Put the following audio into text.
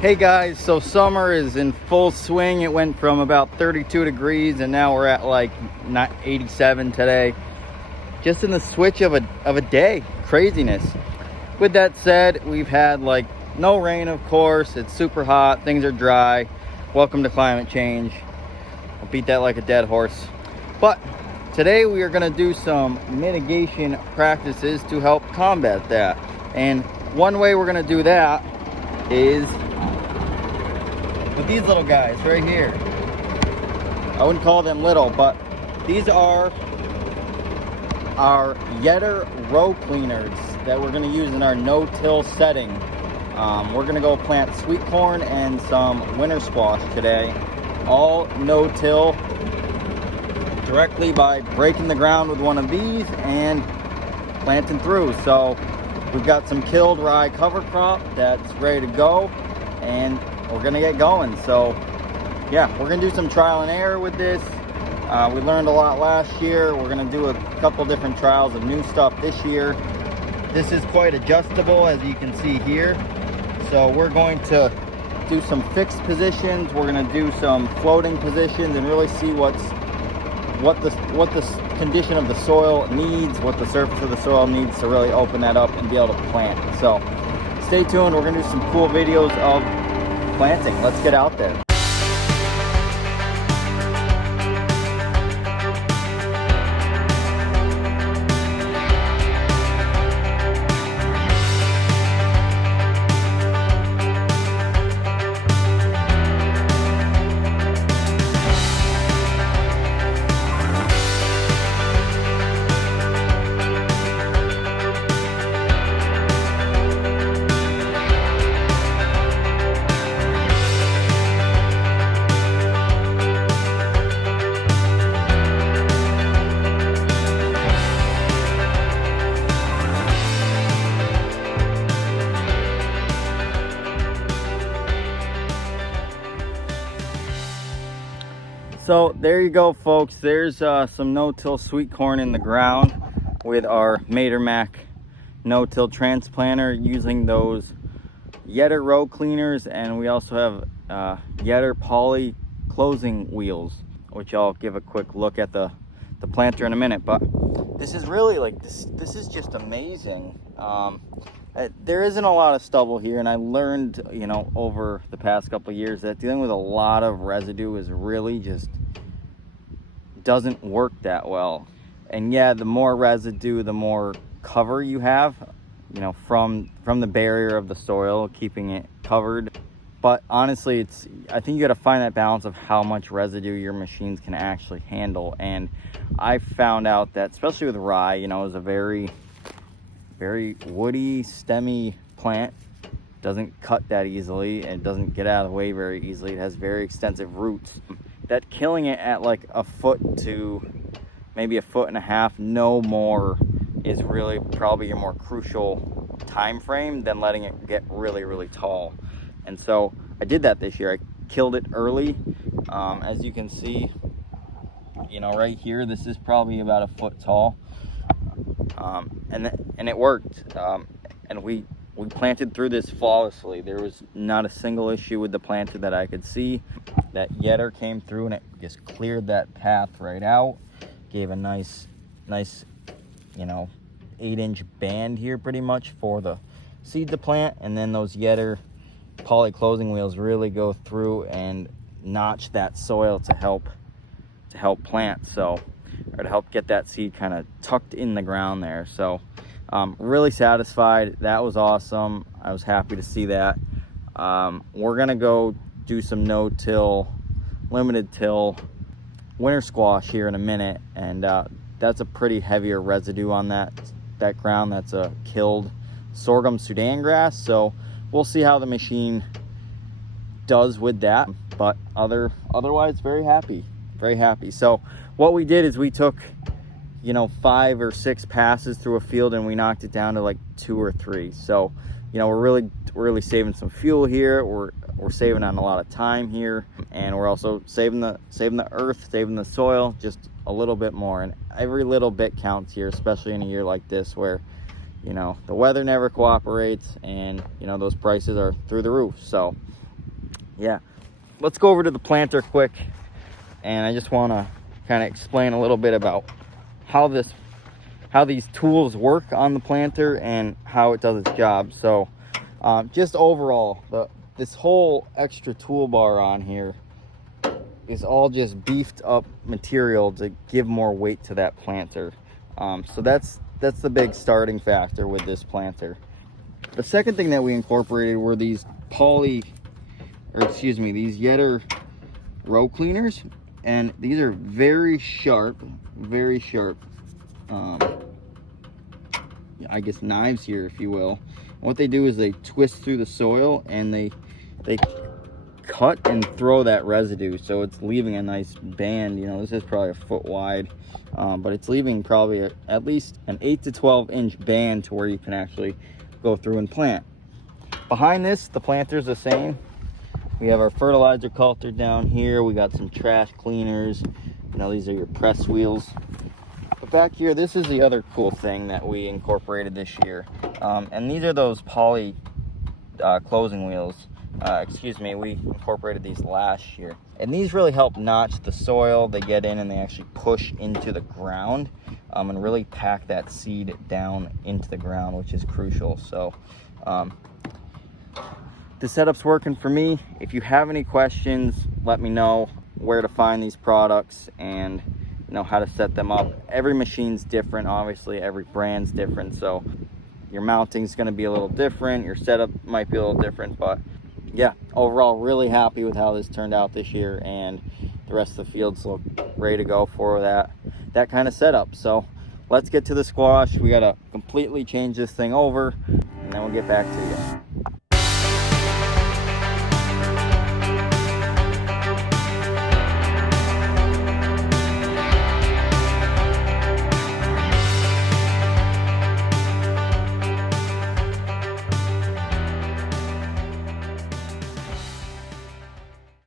Hey guys, so summer is in full swing. It went from about 32 degrees and now we're at like 87 today. Just in the switch of a day. Craziness. With that said, we've had like no rain, of course. It's super hot, things are dry. Welcome to climate change. I'll beat that like a dead horse. But today we are going to do some mitigation practices to help combat that. And one way we're going to do that is with these little guys right here. I wouldn't call them little, but these are our Yetter row cleaners that we're going to use in our no-till setting. We're going to go plant sweet corn and some winter squash today. All no-till, directly by breaking the ground with one of these and planting through. So we've got some killed rye cover crop that's ready to go, and we're gonna get going. So yeah, we're gonna do some trial and error with this. We learned a lot last year. We're gonna do a couple different trials of new stuff this year. This is quite adjustable, as you can see here. So we're going to do some fixed positions. We're gonna do some floating positions and really see what the condition of the soil needs, what the surface of the soil needs to really open that up and be able to plant. So stay tuned. We're gonna do some cool videos of planting. Let's get out there. So there you go, folks. There's some no-till sweet corn in the ground with our MaterMacc no-till transplanter using those Yetter row cleaners, and we also have Yetter poly closing wheels, which I'll give a quick look at the planter in a minute. But this is really like this is just amazing. There isn't a lot of stubble here, and I learned, you know, over the past couple of years that dealing with a lot of residue is really just doesn't work that well. And yeah, the more residue, the more cover you have, you know, from the barrier of the soil, keeping it covered. But honestly, I think you got to find that balance of how much residue your machines can actually handle. And I found out that, especially with rye, you know, is a very woody, stemmy plant. Doesn't cut that easily, and it doesn't get out of the way very easily. It has very extensive roots. That killing it at like a foot to maybe a foot and a half, no more, is really probably your more crucial time frame than letting it get really tall. And so I did that this year. I killed it early. As you can see, you know, right here, this is probably about a foot tall. And it worked. And we planted through this flawlessly. There was not a single issue with the planter that I could see. That Yetter came through and it just cleared that path right out. Gave a nice, you know, 8-inch band here pretty much for the seed to plant. And then those Yetter poly closing wheels really go through and notch that soil to help plant. So, or to help get that seed kind of tucked in the ground there. So really satisfied. That was awesome. I was happy to see that. We're gonna go do some no-till, limited till winter squash here in a minute, and that's a pretty heavier residue on that ground. That's a killed sorghum Sudan grass, so we'll see how the machine does with that. But otherwise very happy. So what we did is we took, you know, 5 or 6 passes through a field, and we knocked it down to like 2 or 3. So, you know, we're really saving some fuel here. We're saving on a lot of time here, and we're also saving the earth, saving the soil just a little bit more. And every little bit counts here, especially in a year like this where, you know, the weather never cooperates, and, you know, those prices are through the roof. So Yeah, let's go over to the planter quick, and I just want to kind of explain a little bit about how these tools work on the planter and how it does its job. So just overall, this whole extra toolbar on here is all just beefed up material to give more weight to that planter. So that's the big starting factor with this planter. The second thing that we incorporated were these these Yetter row cleaners, and these are very sharp, I guess knives here, if you will. What they do is they twist through the soil and they cut and throw that residue, so it's leaving a nice band. You know, this is probably a foot wide, but it's leaving probably at least an 8 to 12 inch band to where you can actually go through and plant. Behind this, the planter's the same. We have our fertilizer coulter down here. We got some trash cleaners. You know, these are your press wheels. But back here, this is the other cool thing that we incorporated this year. And these are those poly closing wheels. We incorporated these last year. And these really help notch the soil. They get in and they actually push into the ground and really pack that seed down into the ground, which is crucial. So the setup's working for me. If you have any questions, let me know where to find these products and how to set them up. Every machine's different, obviously. Every brand's different, so your mounting's going to be a little different. Your setup might be a little different, but yeah, overall really happy with how this turned out this year, and the rest of the fields look ready to go for that kind of setup. So let's get to the squash. We got to completely change this thing over, and then we'll get back to you.